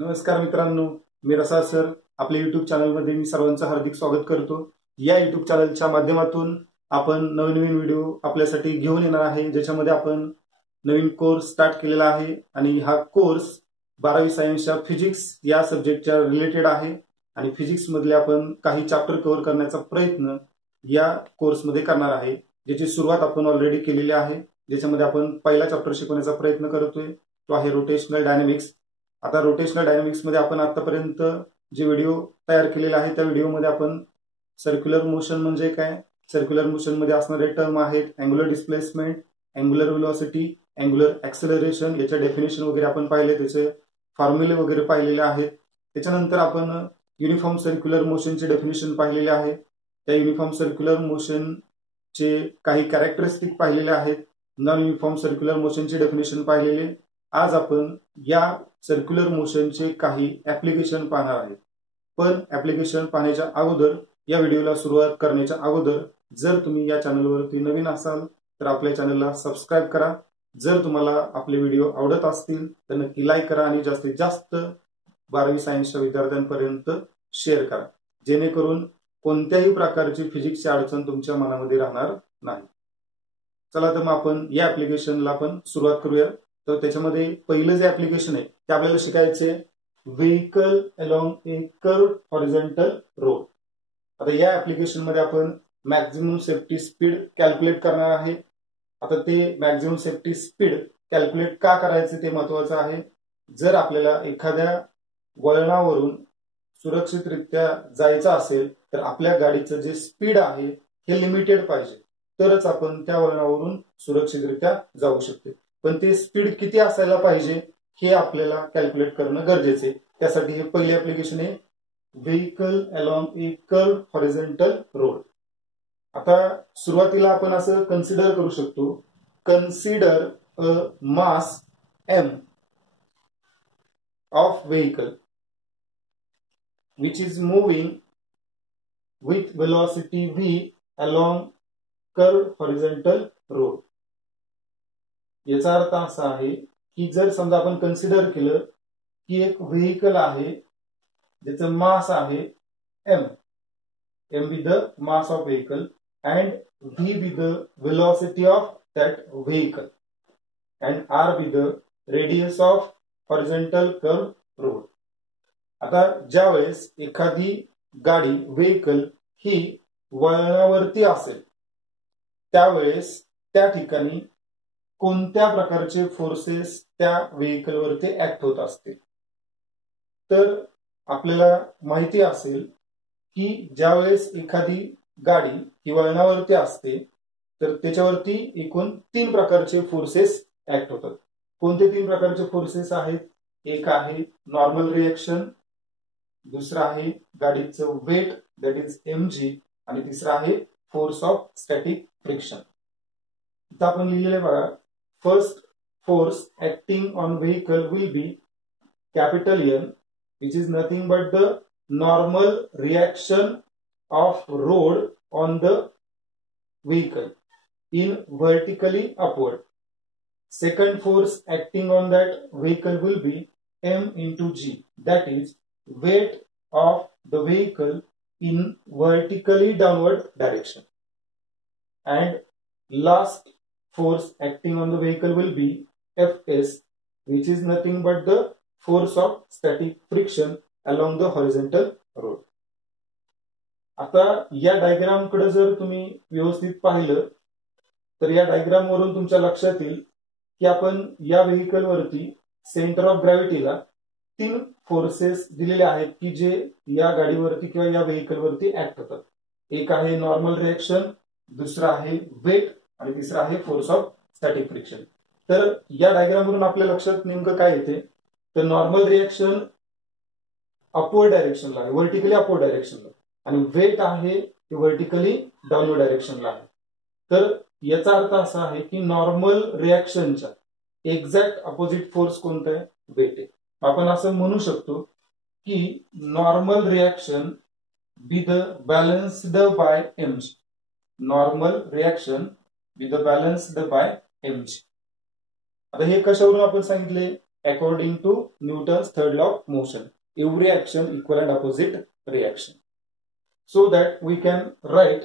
नमस्कार मित्रांनो, मी रसाळ सर आपल्या YouTube चॅनलमध्ये मी सर्वांचं हार्दिक स्वागत करतो। या YouTube चॅनलच्या माध्यमातून आपण नवीन व्हिडिओ आपल्यासाठी घेऊन येणार आहे, ज्याच्यामध्ये आपण नवीन कोर्स स्टार्ट केलेला आहे आणि हा कोर्स 12वी सायन्सच्या फिजिक्स या सब्जेक्टच्या रिलेटेड आहे आणि फिजिक्स मधले आपण काही चॅप्टर कव्हर करण्याचा प्रयत्न या कोर्समध्ये करणार आहे, ज्याची सुरुवात आपण ऑलरेडी केलेली आहे। ज्याच्यामध्ये आपण पहिला चॅप्टर शिकवण्याचा प्रयत्न करतोय, तो आहे रोटेशनल डायनामिक्स। आता रोटेशनल डायनामिक्स मध्ये आपण आतापर्यंत जे व्हिडिओ तयार केलेला आहे त्या व्हिडिओमध्ये आपण सर्क्युलर मोशन म्हणजे काय, सर्क्युलर मोशन मध्ये असणारे टर्म आहेत angular displacement, angular velocity, angular acceleration, याचे डेफिनेशन वगैरे आपण पाहिले, त्याचे फॉर्म्युले वगैरे पाहिलेले आहेत। त्याच्यानंतर आपण युनिफॉर्म सर्क्युलर मोशनचे डेफिनेशन पाहिलेले आहे। त्या युनिफॉर्म सर्क्युलर मोशनचे काही कॅरेक्टरिस्टिक पाहिलेले आहेत, नॉन युनिफॉर्म सर्क्युलर मोशनचे डेफिनेशन पाहिलेले। आज आपण या सर्क्युलर मोशनचे काही ऍप्लिकेशन पाहणार आहे। पण ऍप्लिकेशन पाहण्याच्या अगोदर, या व्हिडिओला सुरुवात करण्याच्या अगोदर, जर तुम्ही या चॅनलवरती नवीन असाल तर आपल्या चॅनलला सबस्क्राइब करा। जर तुम्हाला आपले व्हिडिओ आवडत असतील तर नक्की लाईक करा आणि जास्तीत जास्त 12वी सायन्सच्या विद्यार्थ्यांपर्यंत शेअर करा, जेणेकरून कोणत्याही प्रकारची फिजिक्सची अडचण तुमच्या मनामध्ये राहणार नाही। चला तर मग आपण या ऍप्लिकेशनला आपण सुरुवात करूया। तर त्याच्यामध्ये पहिलं जे ऍप्लिकेशन आहे ते आपल्याला शिकायचे व्हेइकल अलोंग ए कर्व्ड हॉरिझॉन्टल रोड। आता या ऍप्लिकेशन मध्ये आपण मॅक्झिमम सेफ्टी स्पीड कॅल्क्युलेट करणार आहे। आता ते मॅक्झिमम सेफ्टी स्पीड कॅल्क्युलेट का करायचे ते महत्त्वाचं आहे। जर आपल्याला एखाद्या वळणावरून सुरक्षितरित्या जायचं असेल तर आपल्या गाडीचं जे स्पीड आहे हे लिमिटेड पाहिजे, तरच आपण त्या वळणावरून सुरक्षितरित्या जाऊ शकतो। पण ते स्पीड किती असायला पाहिजे हे आपल्याला कॅल्क्युलेट करणं गरजेचं आहे। त्यासाठी हे पहिले ऍप्लिकेशन आहे व्हेइकल अलोंग ए कर्व्ड हॉरिझॉन्टल रोड। आता सुरुवातीला आपण असं कन्सिडर करू शकतो, consider a mass m of vehicle which is moving with velocity v along curved horizontal road। याचा अर्थ असा आहे की जर समजा आपण कन्सिडर केलं की एक व्हेइकल आहे ज्याचं मास आहे m with the mass of vehicle and v with the velocity of that vehicle and r with the radius of horizontal curved road। आता ज्यावेळेस एखादी गाडी व्हेइकल ही वळणावरती असेल त्यावेळेस त्या ठिकाणी कोणत्या प्रकारचे फोर्सेस त्या व्हेइकल वरती ऍक्ट होत असतील, तर आपल्याला माहिती असेल की ज्यावेळेस एखादी गाडी ही वळणावरती असते तर त्याच्यावरती एकूण 3 प्रकारचे फोर्सेस ऍक्ट होतात। कोणते 3 प्रकारचे फोर्सेस आहेत? एक आहे नॉर्मल रिएक्शन, दुसरा आहे गाडीचं वेट दॅट इज mg आणि तिसरा आहे फोर्स ऑफ स्टॅटिक फ्रिक्शन। इथं आपण लिहिलेलं आहे बघा, first force acting on vehicle will be capital N, which is nothing but the normal reaction of road on the vehicle in vertically upward। Second force acting on that vehicle will be m into g, that is weight of the vehicle in vertically downward direction। And last force acting on the vehicle will be Fs, which is nothing but the force of static friction along the horizontal road। आता या diagram कडे जर तुम्ही व्यवस्थित पाहिलं तर या diagram वरून तुमच्या लक्षात येईल की आपण या व्हेइकल वरती सेंटर ऑफ ग्रॅव्हिटीला 3 फोर्सेस दिलेले आहेत की जे या गाडीवरती किंवा या व्हेइकल वरती ऍक्ट होतात। एक आहे नॉर्मल रिएक्शन, दुसरा आहे वेट आणि तिसरा आहे फोर्स ऑफ स्टॅटिक फ्रिक्शन। तर या डायग्राम वरून आपल्या लक्षात नेमकं काय येते, तर नॉर्मल रिएक्शन अपवर्ड डायरेक्शनला आहे, व्हर्टिकली अपवर्ड डायरेक्शनला, आणि वेट आहे ते व्हर्टिकली डाऊनवर्ड डायरेक्शनला आहे। तर याचा अर्थ असा आहे की नॉर्मल रिएक्शनच्या एक्झॅक्ट अपोजिट फोर्स कोणता आहे? वेट आहे। आपण असं म्हणू शकतो की normal reaction be the balanced by mg, normal reaction be the balanced by mg। आता हे कशावरून आपण सांगितले according to Newton's third law of motion. Every action equal and opposite reaction. So that we can write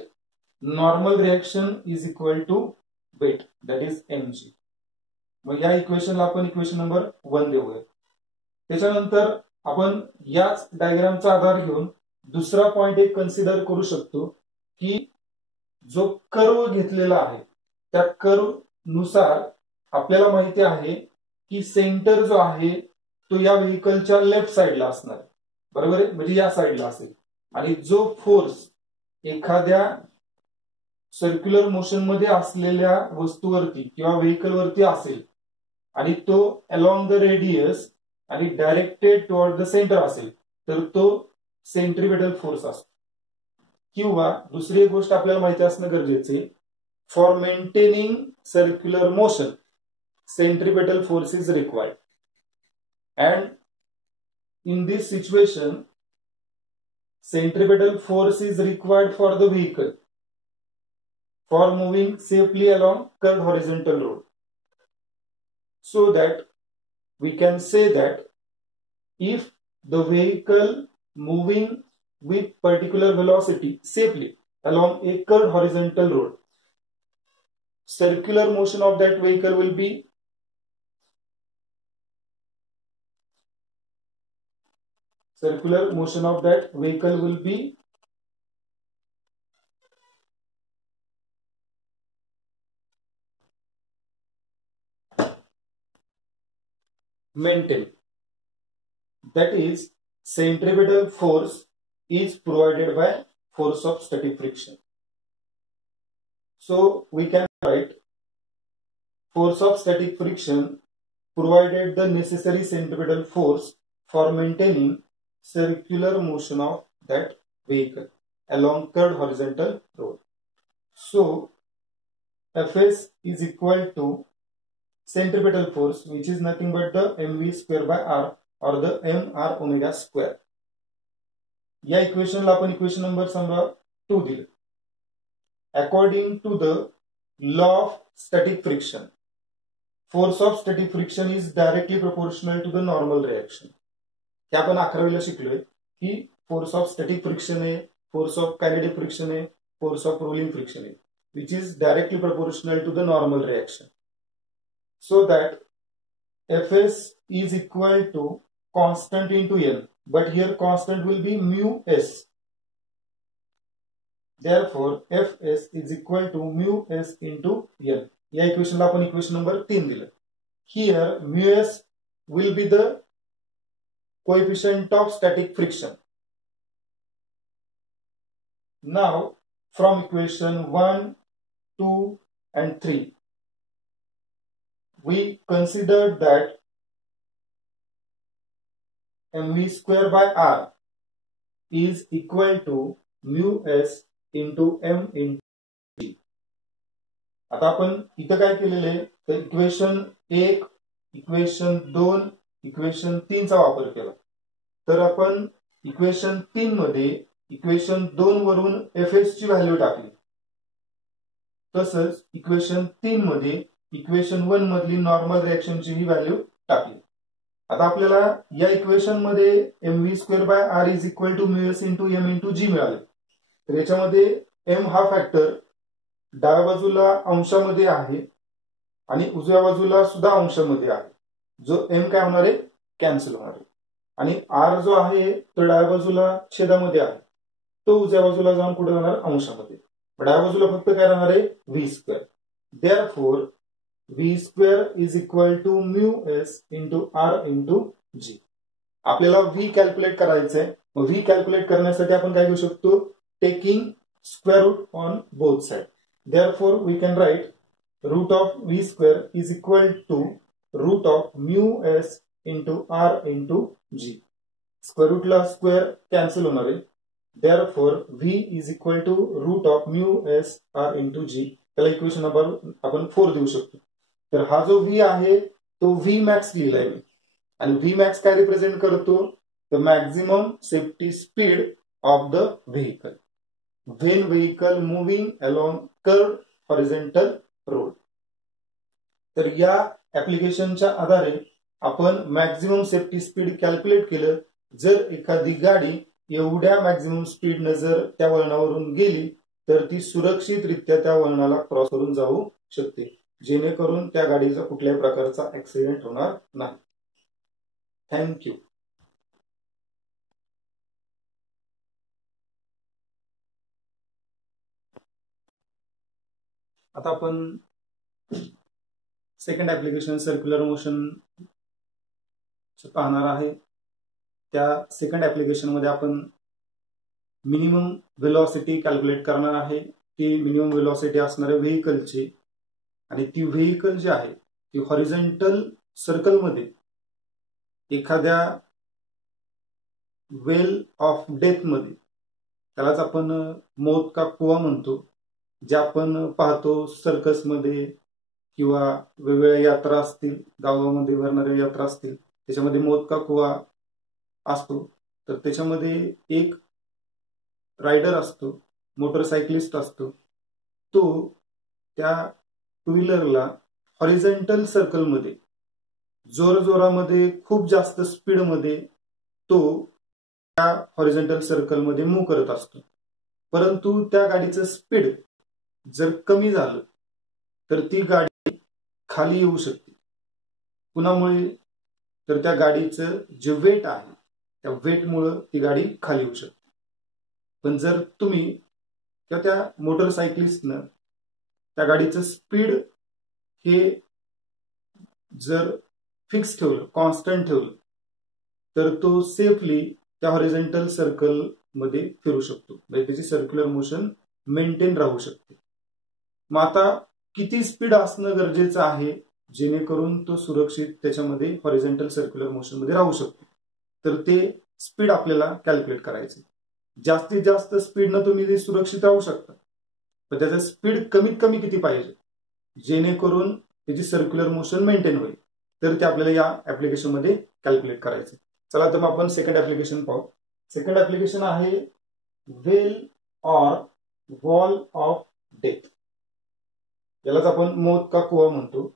normal reaction is equal to weight, that is mg. मग या इक्वेशनला आपण equation number 1 देऊया. त्याच्यानंतर आपण याच डायग्रामचा आधार घेऊन दुसरा पॉइंट एक कन्सिडर करू शकतो की जो कर्व घेतलेला आहे त्या कर्व नुसार आपल्याला माहिती आहे की सेंटर जो आहे तो या व्हेकलच्या लेफ्ट साइडला असणार आहे, बरोबर आहे, म्हणजे या साइडला असेल. आणि जो फोर्स एखाद्या सर्क्युलर मोशन मध्ये असलेल्या वस्तूवरती किंवा व्हेकलवरती असेल आणि तो अलॉंग द रेडियस आणि डायरेक्टेड टुवर्ड द सेंटर असेल तर तो सेंट्रिपेटल फोर्स असतो. किंवा दुसरी एक गोष्ट आपल्याला माहिती असणं गरजेचे, for maintaining circular motion centripetal force is required, and in this situation centripetal force is required for the vehicle for moving safely along curved horizontal road. So that we can say that if the vehicle moving with particular velocity safely along a curved horizontal road, circular motion of that vehicle will be maintained. That is, centripetal force is provided by force of static friction. So we can write force of static friction provided the necessary centripetal force for maintaining circular motion of that vehicle along curved horizontal road. So Fs is equal to centripetal force, which is nothing but the mv square by r or the mr omega square. या इक्वेशनला आपण equation number समजा 2 दिले. According to the law of static friction, force of static friction is directly proportional to the normal reaction. हे आपण 11वीला शिकलोय की force of static friction आहे, force of kinetic friction आहे, फोर्स ऑफ रोलिंग फ्रिक्शन आहे, which is directly proportional to the normal reaction. So that Fs is equal to constant into n, but here constant will be mu s. Therefore Fs is equal to mu s into n. या इक्वेशनला आपण equation number 3 दिलं. Here mu s will be the coefficient of static friction. Now from equation 1, 2 and 3 we considered that mv square by r is equal to mu s into m into g. आता आपण इथं काय केलेले आहे तर equation 1, equation 2, equation 3 चा वापर केला. तर आपण इक्वेशन 3 मध्ये इक्वेशन 2 वरून Fs ची व्हॅल्यू टाकली. तसंच इक्वेशन 3 मध्ये इक्वेशन 1 मधली नॉर्मल रिएक्शन ची ही व्हॅल्यू टाकली. आता आपल्याला या इक्वेशन मध्ये mv square by r is equal to mu s into m into g मिळाले. तर याच्यामध्ये m हा फॅक्टर डाव्या बाजूला अंशामध्ये आहे आणि उजव्या बाजूला सुद्धा अंशामध्ये आहे. जो m काय होणार आहे कॅन्सल होणार आहे. आणि r जो आहे तो डाव्या बाजूला छेदामध्ये आहे, तो उजव्या बाजूला जाऊन कुठे जाणार अंशामध्ये. डाव्या बाजूला फक्त काय राहणार आहे v square. Therefore v square is equal to mu s into r into g. आपल्याला v कॅल्क्युलेट करायचं आहे. मग v कॅल्क्युलेट करण्यासाठी आपण काय घेऊ शकतो, taking square root on both side. Therefore we can write root of v square is equal to root of mu s into r into g. Square रूटला स्क्वेअर कॅन्सल होणार आहे. Therefore v is equal to root of mu s r into g. त्याला equation number आपण 4 देऊ शकतो. तर हा जो v आहे तो v मॅक्स लिहिलाय मी. आणि v मॅक्स काय रिप्रेझेंट करतो, the maximum safety speed of the vehicle when vehicle moving along curved horizontal road. तर या ऍप्लिकेशनच्या आधारे आपण मॅक्झिमम सेफ्टी स्पीड कॅल्क्युलेट केलं, जर एखादी गाडी एवढ्या मॅक्झिमम स्पीडनं जर त्या वळणावरून गेली तर ती सुरक्षितरित्या त्या वळणाला क्रॉस करून जाऊ शकते, जेणेकरून त्या गाडीचा कुठल्याही प्रकारचा ऍक्सिडेंट होणार नाही. थँक्यू. आता आपण सेकंड ऍप्लिकेशन सर्क्युलर मोशन पाहणार आहे. त्या सेकंड ऍप्लिकेशन मध्ये आपण मिनिमम व्हेलॉसिटी कॅल्क्युलेट करणार आहे. ती मिनिमम व्हेलॉसिटी असणाऱ्या व्हेकलची, आणि ती व्हेकल जी आहे ती हॉरिझॉन्टल सर्कल मध्ये एखाद्या वेल ऑफ डेथ मध्ये, त्यालाच आपण मौत का कुवा म्हणतो, जे आपण पाहतो सर्कसमध्ये किंवा वेगवेगळ्या यात्रा असतील, गावामध्ये भरणाऱ्या यात्रा असतील, त्याच्यामध्ये मौत का कुवा असतो. तर त्याच्यामध्ये एक रायडर असतो, मोटरसायकलिस्ट असतो, तो त्या टू व्हीलरला हॉरिझॉन्टल सर्कलमध्ये जोरजोरामध्ये खूप जास्त स्पीडमध्ये तो त्या हॉरिझॉन्टल सर्कलमध्ये मूव्ह करत असतो. परंतु त्या गाडीचं स्पीड जर कमी झालं तर ती गाडी खाली येऊ शकते. कुणामुळे? तर त्या गाडीचं जे वेट आहे त्या वेटमुळं ती गाडी खाली येऊ शकते. पण जर तुम्ही किंवा त्या मोटरसायकलिस्टनं त्या गाडीचं स्पीड हे जर फिक्स ठेवलं, कॉन्स्टंट ठेवलं, तर तो सेफली त्या हॉरिझॉन्टल सर्कल मध्ये फिरू शकतो, म्हणजे त्याची सर्क्युलर मोशन मेंटेन राहू शकते. मग आता किती स्पीड असणं गरजेचं आहे जेणेकरून तो सुरक्षित त्याच्यामध्ये हॉरिझॉन्टल सर्क्युलर मोशन मध्ये राहू शकतो? तर ते स्पीड आपल्याला कॅल्क्युलेट करायचं. जास्तीत जास्त स्पीडनं तुम्ही सुरक्षित राहू शकता, पण त्याचं स्पीड कमीत कमी किती पाहिजे जेणेकरून त्याची सर्क्युलर मोशन मेंटेन होईल, तर ते आपल्याला या ऍप्लिकेशन मध्ये कॅल्क्युलेट करायचं. चला तर मग आपण सेकंड ऍप्लिकेशन पाहू. सेकंड ऍप्लिकेशन आहे वेल ऑर वॉल ऑफ डेथ. यालाच आपण मौत का कुवा म्हणतो.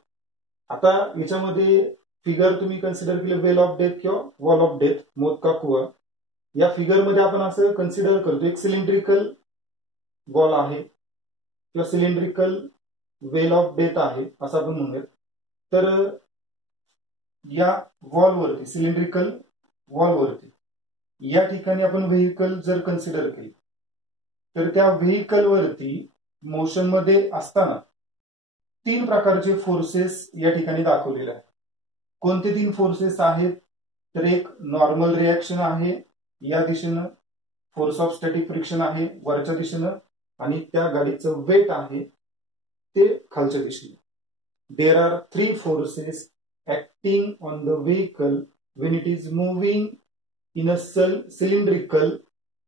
आता याच्यामध्ये फिगर तुम्ही कन्सिडर केले वेल ऑफ डेथ किंवा वॉल ऑफ डेथ, मौत का कुवा. या फिगर मध्ये आपण असं कन्सिडर करतो एक सिलेंड्रिकल वॉल आहे किंवा सिलेंड्रिकल वेल ऑफ डेथ आहे असं आपण म्हणूयात. तर या वॉलवरती, सिलेंड्रिकल वॉलवरती या ठिकाणी आपण व्हेकल जर कन्सिडर केली तर त्या व्हेकलवरती मोशन मध्ये असताना 3 प्रकारचे फोर्सेस या ठिकाणी दाखवलेले आहेत. कोणते 3 फोर्सेस आहेत? तर एक नॉर्मल रिॲक्शन आहे या दिशेनं, फोर्स ऑफ स्टॅटिक फ्रिक्शन आहे वरच्या दिशेनं, आणि त्या गाडीचं वेट आहे ते खालच्या दिशेने. There are 3 forces acting on the vehicle when it is moving in a cylindrical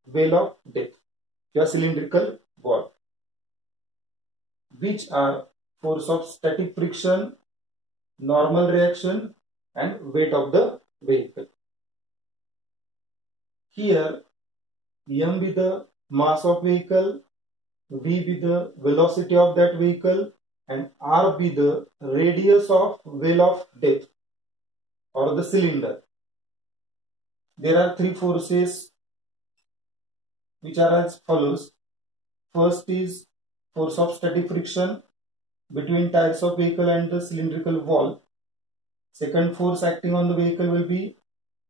well of death या cylindrical wall, which are force of static friction, normal reaction and weight of the vehicle. Here m be the mass of vehicle, v be the velocity of that vehicle and r be the radius of well of death or the cylinder. There are 3 forces which are as follows. First is force of static friction between tires of vehicle and the cylindrical wall. Second force acting on the vehicle will be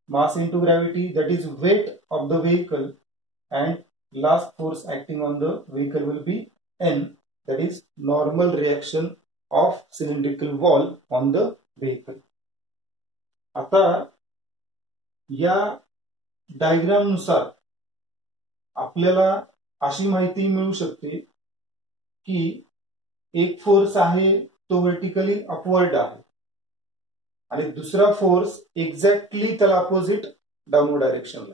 mass into gravity, that is weight of the vehicle, and last force acting on the vehicle will be N, that is normal reaction of cylindrical wall on the vehicle. आता या diagram नुसार आपल्याला अशी माहिती मिळू शकते की एक फोर्स आहे तो व्हर्टिकली अपवर्ड आहे आणि दुसरा फोर्स एक्झॅक्टली त्याला अपोजिट डाऊनवर्ड डायरेक्शनला.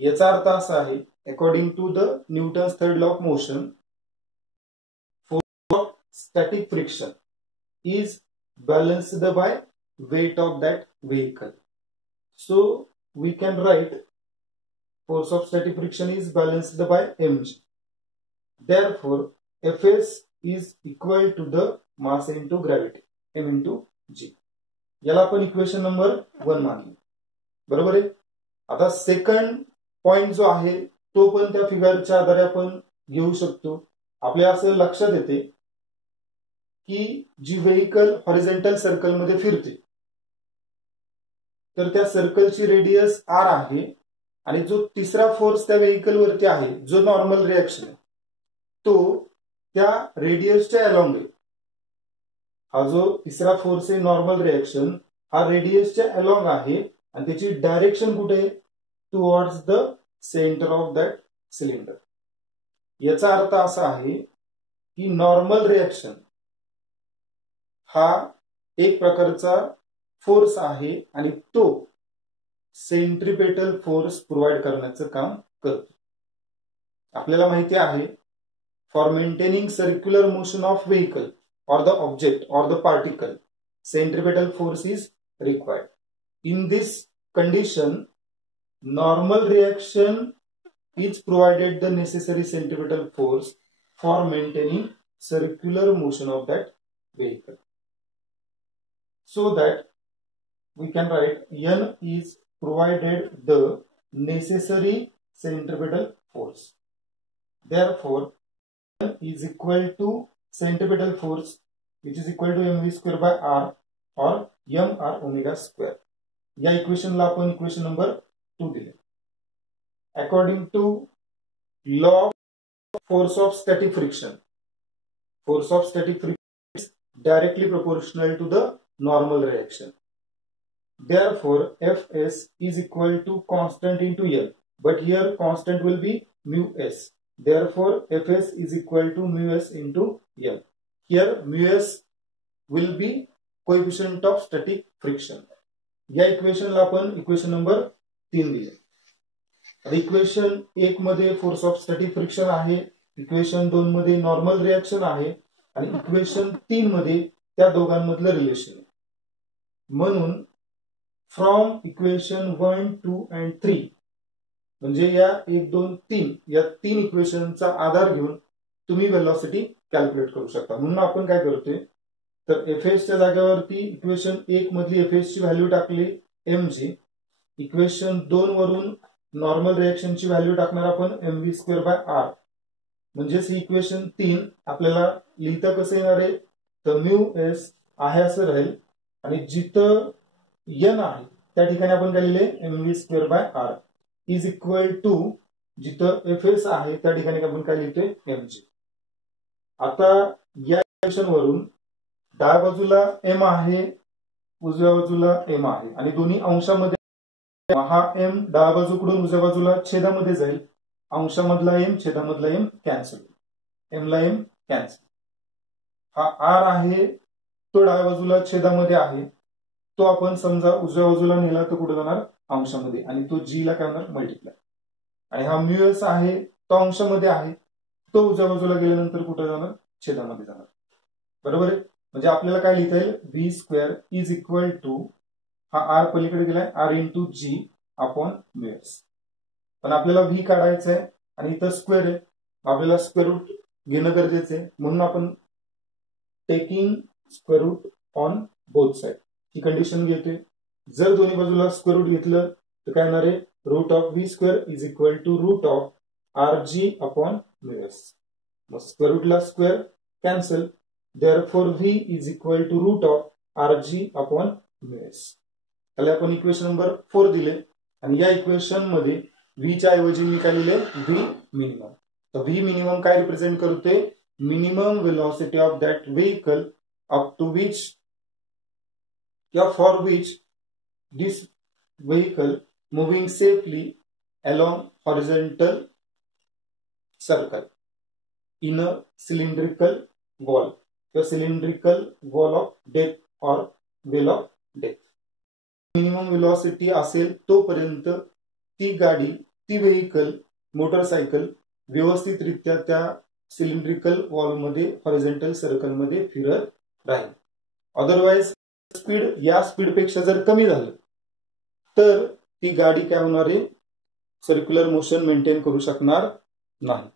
याचा अर्थ असा आहे, according to the Newton's third law of motion, force of static friction is balanced by weight of that vehicle. So we can write force of static friction is balanced by mg. Therefore Fs is equal to the mass into gravity, m into g. याला आपण equation number 1 मानले, बरोबर आहे. आता second point जो आहे तो पण त्या फिगरच्या आधारे आपण घेऊ शकतो. आपल्या असं लक्षात येते की जी व्हेइकल हॉरिझॉन्टल सर्कल मध्ये फिरते तर त्या सर्कलची रेडियस r आहे आणि जो तिसरा फोर्स त्या व्हेइकल वरती आहे जो नॉर्मल रिएक्शन आहे तो त्या रेडियसच्या अलोंग आहे. हा जो तिसरा फोर्स आहे नॉर्मल रिएक्शन हा रेडियसच्या अलोंग आहे आणि त्याची डायरेक्शन कुठे आहे, towards the centre of that cylinder. याचा अर्थ असा आहे की नॉर्मल रिएक्शन हा एक प्रकारचा फोर्स आहे आणि तो सेंट्रिपेटल फोर्स प्रोव्हाइड करण्याचं काम करतो. आपल्याला माहिती आहे for maintaining circular motion of vehicle or the object or the particle, centripetal force is required. In this condition, normal reaction is provided the necessary centripetal force for maintaining circular motion of that vehicle. So that we can write N is provided the necessary centripetal force. Therefore, N is equal to centripetal force which is equal to mv square by r or mr omega square. या इक्वेशनला आपण equation number 2 दिले. According to law of force of static friction, force of static friction is directly proportional to the normal reaction. Therefore, Fs is equal to constant into L, but here constant will be mu s. Therefore, Fs is equal to mu s into L. Here mu s will be coefficient of static friction. या इक्वेशनला आपण equation number 3 दिले. Equation 1 मध्ये force of static friction आहे, equation 2 मध्ये normal reaction आहे आणि equation 3 मध्ये त्या दोघांमधलं रिलेशन आहे. म्हणून फ्रॉम इक्वेशन 1, 2 and 3 म्हणजे या 1, 2, 3 या 3 इक्वेशनचा आधार घेऊन तुम्ही वेलोसिटी कॅल्क्युलेट करू शकता. म्हणून आपण काय करतोय तर Fs च्या जागेवरती इक्वेशन 1 मधली Fs ची व्हॅल्यू टाकली mg, इक्वेशन 2 वरून नॉर्मल रिएक्शनची व्हॅल्यू टाकणार आपण mv स्क्वेअर बाय r. म्हणजेच ही इक्वेशन 3 आपल्याला लिहिता कसं येणार आहे तर म्यू एस आहे असं राहील आणि जिथं n आहे त्या ठिकाणी आपण काय लिहिले mv square by r is equal to जिथं Fs आहे त्या ठिकाणी आपण काय लिहितोय mg. आता या इक्वेशन वरून डाव्या बाजूला m आहे उजव्या बाजूला m आहे आणि दोन्ही अंशामध्ये हा m डाव्या बाजूकडून उजव्या बाजूला छेदामध्ये जाईल, अंशामधला m छेदामधला m कॅन्सल, m ला m कॅन्सल. हा r आहे तो डाव्या बाजूला छेदामध्ये आहे तो आपण समजा उजव्या बाजूला नेला तर कुठे जाणार अंशामध्ये आणि तो g ला काय होणार मल्टिप्लाय. आणि हा म्यू एस आहे तो अंशामध्ये आहे तो उजव्या बाजूला गेल्यानंतर कुठे जाणार छेदामध्ये जाणार, बरोबर आहे. म्हणजे आपल्याला काय लिहिता येईल v square is equal to हा r पलीकडे गेलाय r into g upon mu s. पण आपल्याला v काढायचं आहे आणि इथं स्क्वेअर आहे आपल्याला स्क्वेअर रूट घेणं गरजेचं आहे म्हणून आपण taking square root on both side ही कंडिशन घेतोय. जर दोन्ही बाजूला स्क्वेअर रूट घेतलं तर काय होणार आहे root of v square is equal to root of rg upon mu s. मग स्क्वेअर रूटला square cancel, therefore v is equal to root of rg upon mu s. त्याला आपण इक्वेशन नंबर 4 दिले आणि या इक्वेशन मध्ये v च्या ऐवजी मी काय लिहिले v मिनिमम. तर v मिनिमम काय रिप्रेझेंट करते minimum velocity of that vehicle up to which या for which this vehicle moving safely along horizontal circle in a cylindrical wall, the cylindrical wall of death or well of death. Minimum velocity असेल तोपर्यंत ती गाडी ती vehicle motorcycle व्यवस्थितरित्या त्या cylindrical wall मध्ये horizontal circle मध्ये फिरत राहील. अदरवाइज स्पीड या स्पीड पेक्षा जर कमी झालं तर ती गाडी काय होणार आहे सर्क्युलर मोशन मेंटेन करू शकणार नाही.